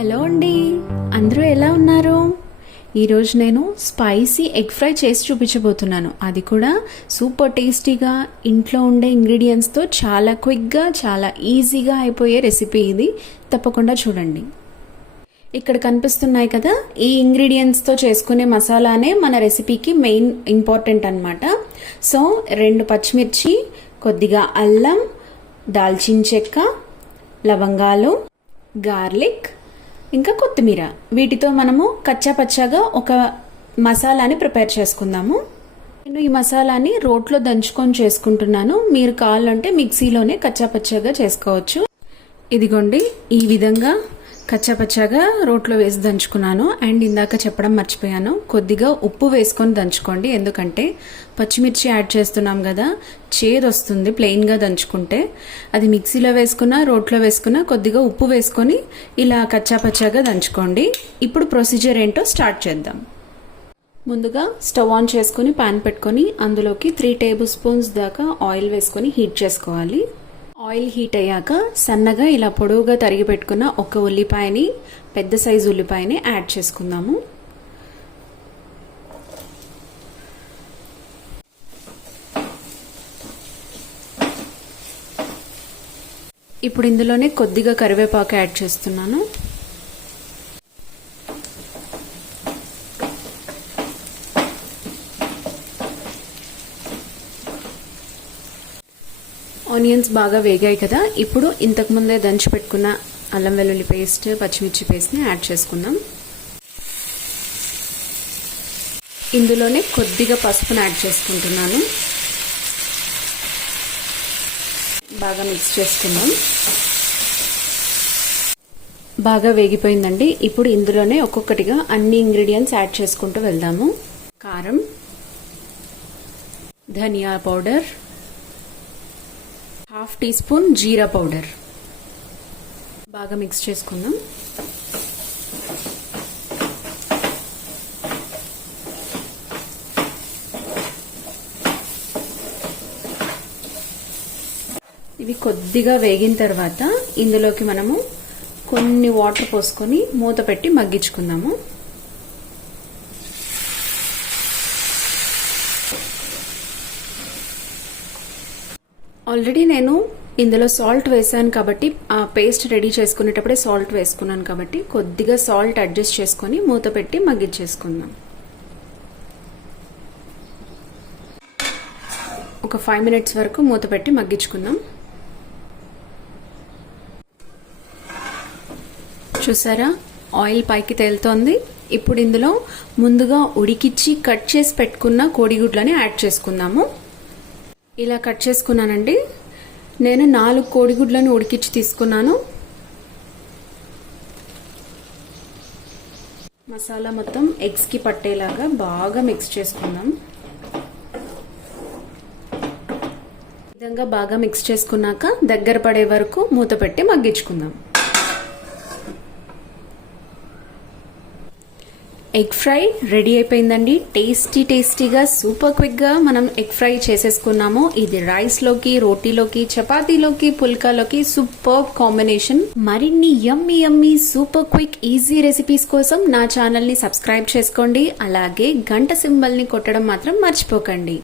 Hello అండి, అందరూ ఎలా ఉన్నారు? ఈరోజు నేను స్పైసీ ఎగ్ ఫ్రై చేసి చూపించబోతున్నాను. అది కూడా సూపర్ టేస్టీగా ఇంట్లో ఉండే ఇంగ్రీడియంట్స్తో చాలా క్విక్గా చాలా ఈజీగా అయిపోయే రెసిపీ ఇది. తప్పకుండా చూడండి. ఇక్కడ కనిపిస్తున్నాయి కదా, ఈ ఇంగ్రీడియంట్స్తో చేసుకునే మసాలానే మన రెసిపీకి మెయిన్ ఇంపార్టెంట్ అన్నమాట. సో 2 పచ్చిమిర్చి, కొద్దిగా అల్లం, దాల్చిన చెక్క, లవంగాలు, గార్లిక్, ఇంకా కొత్తిమీర, వీటితో మనము కచ్చా పచ్చాగా ఒక మసాలాని ప్రిపేర్ చేసుకుందాము. నేను ఈ మసాలాని రోట్లో దంచుకొని చేసుకుంటున్నాను. మీరు కావాలంటే మిక్సీలోనే కచ్చా పచ్చాగా చేసుకోవచ్చు. ఇదిగోండి, ఈ విధంగా కచ్చా పచ్చాగా రోట్లో వేసి దంచుకున్నాను. అండ్ ఇందాక చెప్పడం మర్చిపోయాను, కొద్దిగా ఉప్పు వేసుకొని దంచుకోండి. ఎందుకంటే పచ్చిమిర్చి యాడ్ చేస్తున్నాం కదా, చేదు వస్తుంది ప్లెయిన్గా దంచుకుంటే. అది మిక్సీలో వేసుకున్నా రోట్లో వేసుకున్నా కొద్దిగా ఉప్పు వేసుకొని ఇలా కచ్చా పచ్చాగా దంచుకోండి. ఇప్పుడు ప్రొసీజర్ ఏంటో స్టార్ట్ చేద్దాం. ముందుగా స్టవ్ ఆన్ చేసుకుని పాన్ పెట్టుకొని అందులోకి 3 టేబుల్ స్పూన్స్ దాకా ఆయిల్ వేసుకొని హీట్ చేసుకోవాలి. ఆయిల్ హీట్ అయ్యాక సన్నగా ఇలా పొడవుగా తరిగి పెట్టుకున్న ఒక ఉల్లిపాయని, పెద్ద సైజు ఉల్లిపాయని యాడ్ చేసుకుందాము. ఇప్పుడు ఇందులోనే కొద్దిగా కరివేపాకు యాడ్ చేస్తున్నాను. ఆనియన్స్ బాగా వేగాయి కదా, ఇప్పుడు ఇంతకు ముందే దంచి పెట్టుకున్న అల్లం వెల్లుల్లి పేస్ట్, పచ్చిమిర్చి పేస్ట్ని యాడ్ చేసుకుందాం. ఇందులోనే కొద్దిగా పసుపుని యాడ్ చేసుకుంటున్నాను. బాగా మిక్స్ చేసుకుందాం. బాగా వేగిపోయిందండి. ఇప్పుడు ఇందులోనే ఒక్కొక్కటిగా అన్ని ఇంగ్రీడియంట్స్ యాడ్ చేసుకుంటూ వెళ్దాము. కారం, ధనియా పౌడర్, 1/2 టీ స్పూన్ జీరా పౌడర్, బాగా మిక్స్ చేసుకుందాం. ఇవి కొద్దిగా వేగిన తర్వాత ఇందులోకి మనము కొన్ని వాటర్ పోసుకొని మూత పెట్టి మగ్గించుకుందాము. ఆల్రెడీ నేను ఇందులో సాల్ట్ వేసాను కాబట్టి, ఆ పేస్ట్ రెడీ చేసుకునేటప్పుడే సాల్ట్ వేసుకున్నాను కాబట్టి కొద్దిగా సాల్ట్ అడ్జస్ట్ చేసుకొని మూత పెట్టి మగ్గించేసుకుందాం. ఒక 5 మినిట్స్ వరకు మూత పెట్టి మగ్గించుకుందాం. చూసారా, ఆయిల్ పైకి తేలుతోంది. ఇప్పుడు ఇందులో ముందుగా ఉడికిచ్చి కట్ చేసి పెట్టుకున్న కోడిగుడ్లని యాడ్ చేసుకుందాము. ఇలా కట్ చేసుకున్నానండి. నేను 4 కోడిగుడ్లను ఉడికించి తీసుకున్నాను. మసాలా మొత్తం ఎగ్స్కి పట్టేలాగా బాగా మిక్స్ చేసుకుందాం. ఈ విధంగా బాగా మిక్స్ చేసుకున్నాక దగ్గర పడే వరకు మూత పెట్టి మగ్గించుకుందాం. ఎగ్ ఫ్రై రెడీ అయిపోయిందండి. టేస్టీగా సూపర్ క్విక్గా మనం ఎగ్ ఫ్రై చేసేసుకున్నాము. ఇది రైస్లోకి, రోటీలోకి, చపాతీలోకి, పుల్కాలోకి సూపర్ కాంబినేషన్. మరిన్ని యమ్మీ సూపర్ క్విక్ ఈజీ రెసిపీస్ కోసం నా ఛానల్ని సబ్స్క్రైబ్ చేసుకోండి. అలాగే గంట సింబల్ని కొట్టడం మాత్రం మర్చిపోకండి.